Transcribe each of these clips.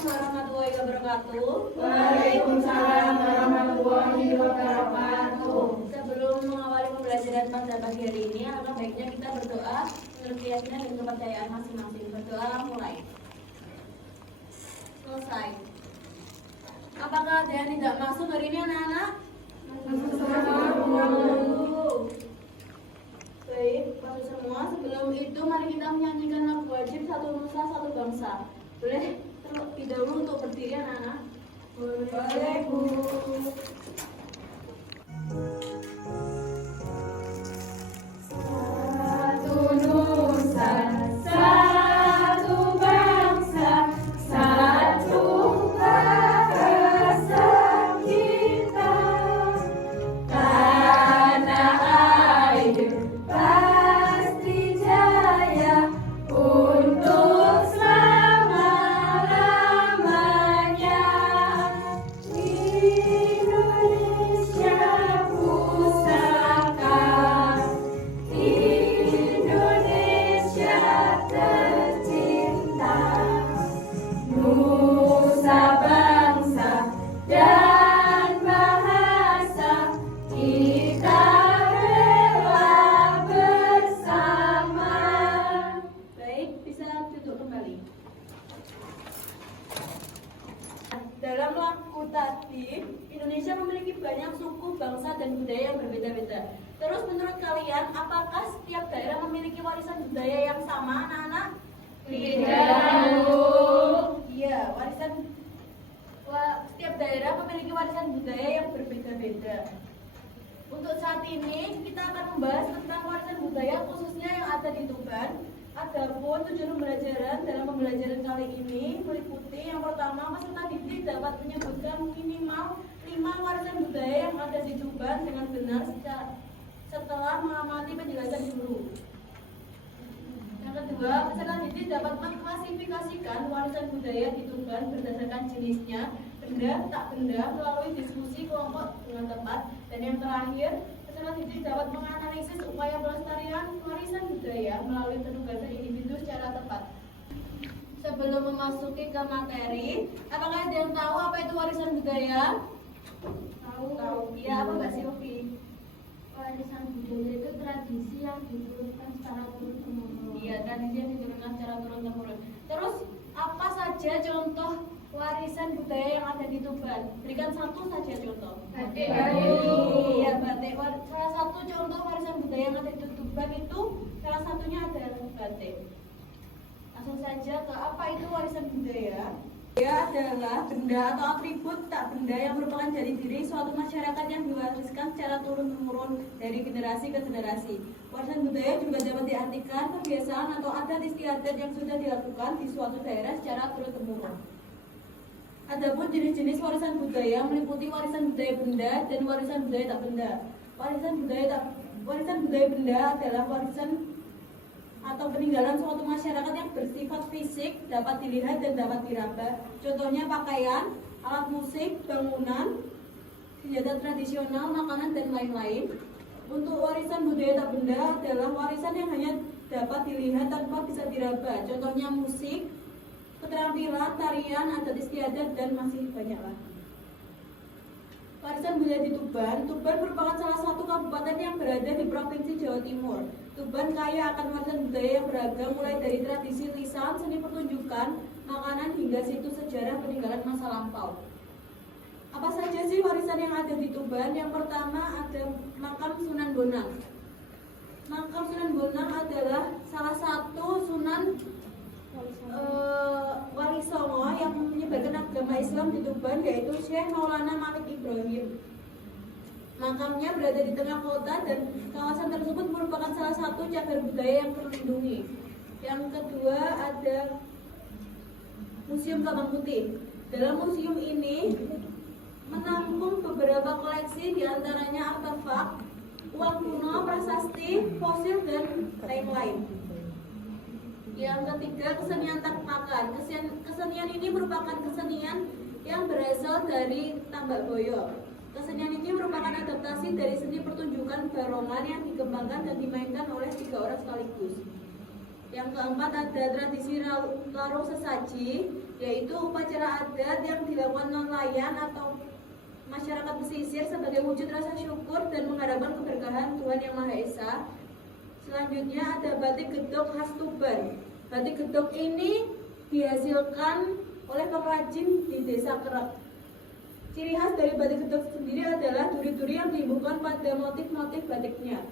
warahmatullahi wabarakatuh. Waalaikumsalam warahmatullahi wabarakatuh. Sebelum mengawali pembelajaran pada pagi hari ini, alangkah baiknya kita berdoa menurut keyakinan dan kepercayaan masing-masing. Berdoa mulai. Selesai. Apakah ada yang tidak masuk hari ini anak-anak? Baik, masuk semua. Sebelum itu mari kita menyanyikan lagu wajib Satu Nusa Satu Bangsa. Boleh terlebih dahulu untuk berdiri anak-anak? Boleh, Bu. Satu nusa, satu bangsa, satu bahasa kita. Tanah air pasti jaya untuk selama-lamanya. Indonesia pusaka, Indonesia tercinta, nusa bangsa dan bahasa kita rela bersama. Baik, bisa duduk kembali. Dalam lagu tadi, Indonesia memiliki banyak suku, bangsa, dan budaya yang berbeda-beda. Terus menurut kalian, apakah setiap daerah memiliki warisan budaya yang sama, anak-anak? Iya, setiap daerah memiliki warisan budaya yang berbeda-beda. Untuk saat ini kita akan membahas tentang warisan budaya khususnya yang ada di Tuban. Adapun tujuan pembelajaran dalam pembelajaran kali ini meliputi yang pertama, peserta didik dapat menyebutkan minimal 5 warisan budaya yang ada di Tuban dengan benar setelah mengamati penjelasan guru. Yang kedua, peserta didik dapat mengklasifikasikan warisan budaya di Tuban berdasarkan jenisnya, benda, tak benda, melalui diskusi kelompok dengan tepat. Dan yang terakhir, peserta didik dapat menganalisis upaya pelestarian warisan budaya melalui penugasan individu secara tepat. Sebelum memasuki ke materi, apakah ada yang tahu apa itu warisan budaya? Tahu. Iya, apa Mbak Silvi? Warisan budaya itu tradisi yang diturunkan secara turun-temurun. Iya, tradisi yang diturunkan secara turun-temurun. Terus, apa saja contoh warisan budaya yang ada di Tuban? Berikan satu saja contoh. Batik. Iya, batik. Salah satu contoh warisan budaya yang ada di Tuban itu salah satunya adalah batik. Langsung saja ke apa itu warisan budaya? Budaya adalah benda atau atribut tak benda yang merupakan jati diri suatu masyarakat yang diwariskan secara turun-temurun dari generasi ke generasi. Warisan budaya juga dapat diartikan kebiasaan atau adat istiadat yang sudah dilakukan di suatu daerah secara turun-temurun. Adapun jenis-jenis warisan budaya meliputi warisan budaya benda dan warisan budaya tak benda. Warisan budaya benda adalah warisan atau peninggalan suatu masyarakat yang bersifat fisik, dapat dilihat dan dapat diraba. Contohnya pakaian, alat musik, bangunan, senjata tradisional, makanan, dan lain-lain. Untuk warisan budaya tak benda adalah warisan yang hanya dapat dilihat tanpa bisa diraba. Contohnya musik, keterampilan, tarian, adat istiadat, dan masih banyak lagi. Warisan budaya di Tuban. Tuban merupakan salah satu kabupaten yang berada di Provinsi Jawa Timur. Tuban kaya akan warisan budaya yang beragam, mulai dari tradisi lisan, seni pertunjukan, makanan, hingga situs sejarah peninggalan masa lampau. Apa saja sih warisan yang ada di Tuban? Yang pertama ada makam Sunan Bonang. Makam Sunan Bonang adalah salah satu Sunan Wali Songo yang menyebarkan agama Islam di Tuban, yaitu Syekh Maulana Malik Ibrahim. Makamnya berada di tengah kota dan kawasan tersebut merupakan salah satu cagar budaya yang terlindungi. Yang kedua ada Museum Kambang Putih. Dalam museum ini menampung beberapa koleksi, diantaranya artefak, uang kuno, prasasti, fosil, dan lain-lain. Yang ketiga, kesenian takmakan. Kesenian ini merupakan kesenian yang berasal dari Tambak Boyo. Kesenian ini merupakan adaptasi dari seni pertunjukan barongan yang dikembangkan dan dimainkan oleh 3 orang sekaligus. Yang keempat ada tradisi larung sesaji, yaitu upacara adat yang dilakukan nelayan atau masyarakat pesisir sebagai wujud rasa syukur dan mengharapkan keberkahan Tuhan Yang Maha Esa. Selanjutnya ada batik gedok khas Tuban. Batik gedok ini dihasilkan oleh pengrajin di Desa Kerek. Ciri khas dari batik gedok sendiri adalah duri-duri yang dibubuhkan pada motif-motif batiknya.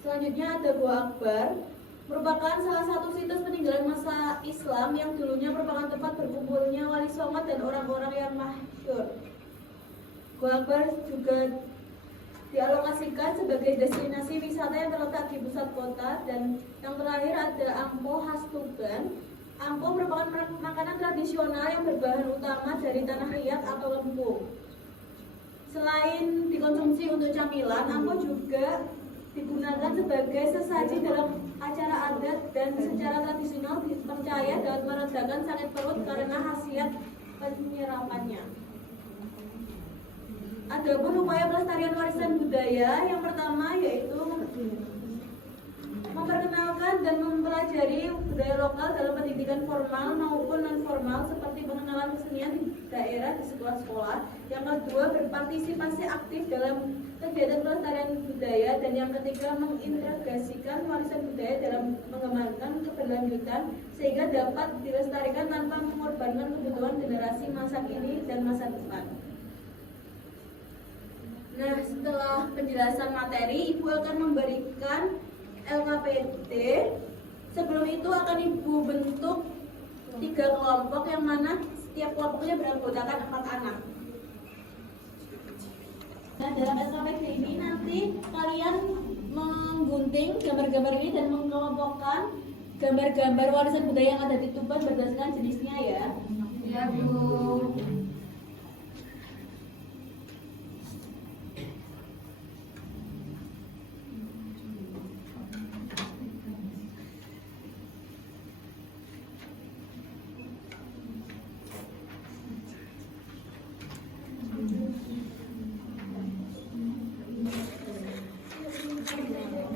Selanjutnya ada Gua Akbar, merupakan salah satu situs peninggalan masa Islam yang dulunya merupakan tempat berkumpulnya wali songo dan orang-orang yang masyhur. Gua Akbar juga dialokasikan sebagai destinasi wisata yang terletak di pusat kota. Dan yang terakhir ada Ampo khas Tuban. Ampo merupakan makanan tradisional yang berbahan utama dari tanah liat atau lempung. Selain dikonsumsi untuk camilan, Ampo juga digunakan sebagai sesaji dalam acara adat dan secara tradisional dipercaya dapat meredakan sakit perut karena khasiat penyerapannya. Adapun upaya pelestarian warisan budaya yang pertama yaitu memperkenalkan dan mempelajari budaya lokal dalam pendidikan formal maupun non formal seperti pengenalan kesenian di daerah di sekolah-sekolah. Yang kedua, berpartisipasi aktif dalam kegiatan pelestarian budaya. Dan yang ketiga, mengintegrasikan warisan budaya dalam mengembangkan keberlanjutan sehingga dapat dilestarikan tanpa mengorbankan kebutuhan generasi masa kini dan masa depan. Nah, setelah penjelasan materi, Ibu akan memberikan LKPD. Sebelum itu akan Ibu bentuk 3 kelompok yang mana setiap kelompoknya beranggotakan 4 anak. Nah, dalam LKPD ini nanti kalian menggunting gambar-gambar ini dan mengelompokkan gambar-gambar warisan budaya yang ada di Tuban berdasarkan jenisnya ya. Ya, Bu.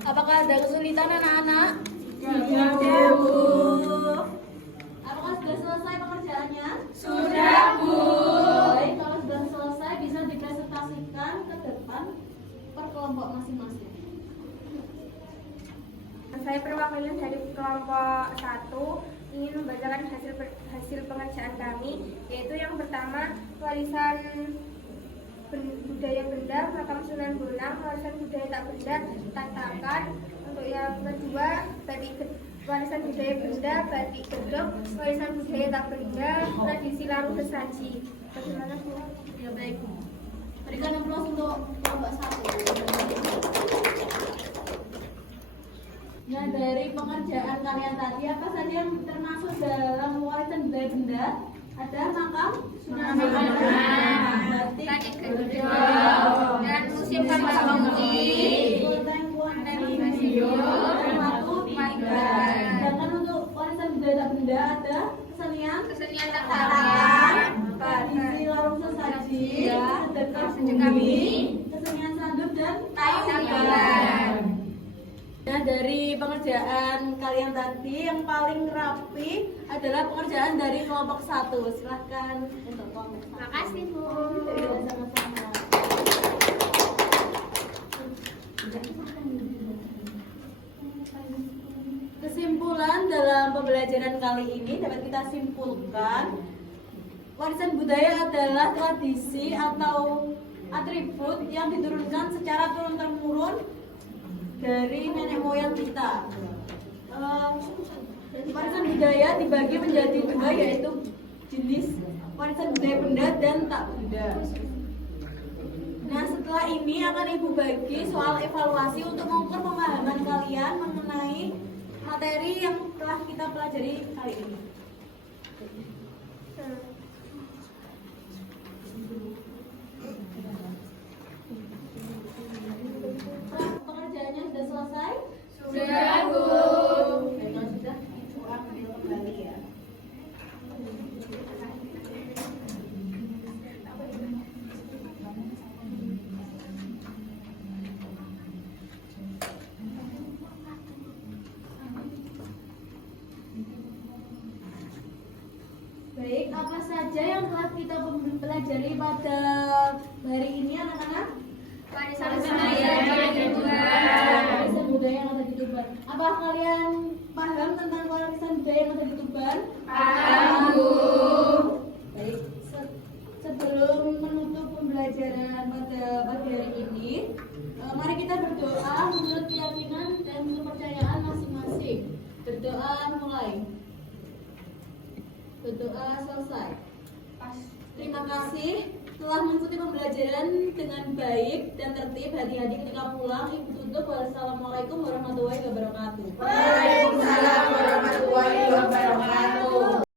Apakah ada kesulitan anak-anak? Tidak, Bu. Apakah sudah selesai pekerjaannya? Sudah, Bu. Baik, kalau sudah selesai bisa dipresentasikan ke depan per kelompok masing-masing. Saya perwakilan dari kelompok 1 ingin membacakan hasil pengerjaan kami, yaitu yang pertama warisan budaya benda makam Sunan Bonang, warisan budaya tak benda Tatakan. Untuk yang kedua warisan budaya benda batik gedok, warisan budaya tak benda tradisi larung sesaji. Bagaimana, Bu? Ya baik. Berikan aplaus untuk kelompok 1. Nah, dari pengerjaan kalian tadi apa saja yang termasuk dalam warisan budaya benda? Ada makam Sunan Bonang, batik gedok, dan musim Pamuji, sedangkan untuk warisan budaya tak benda ada kesenian Tatakan, tradisi larung sesaji, sedekah sedekah bumi, bumi, kesenian sandut dan tayub sambilan. Nah, dari pengerjaan kalian tadi yang paling rapi adalah pengerjaan dari kelompok 1. Silahkan untuk komentar. Makasih, Bu. Ya, sama-sama. Kesimpulan dalam pembelajaran kali ini dapat kita simpulkan, warisan budaya adalah tradisi atau atribut yang diturunkan secara turun-temurun dari nenek moyang kita. Warisan budaya dibagi menjadi 2, yaitu jenis warisan budaya benda dan tak benda. Nah, setelah ini akan Ibu bagi soal evaluasi untuk mengukur pemahaman kalian mengenai materi yang telah kita pelajari kali ini. Pekerjaannya sudah selesai? Sudah, Bu. Baik, kalau sudah, Ibu ambil kembali ya. saja yang telah kita pelajari pada hari ini anak-anak? Warisan budaya yang Tuban. Warisan budaya yang ada di Tuban. Apa kalian paham tentang warisan budaya yang ada di Tuban? Paham, Bu. Baik, sebelum menutup pembelajaran pada pagi hari ini, mari kita berdoa menurut keyakinan dan kepercayaan masing-masing. Berdoa mulai. Berdoa selesai. Terima kasih telah mengikuti pembelajaran dengan baik dan tertib. Hati-hati ketika pulang. Ibu tutup. Wassalamualaikum warahmatullahi wabarakatuh. Waalaikumsalam warahmatullahi wabarakatuh.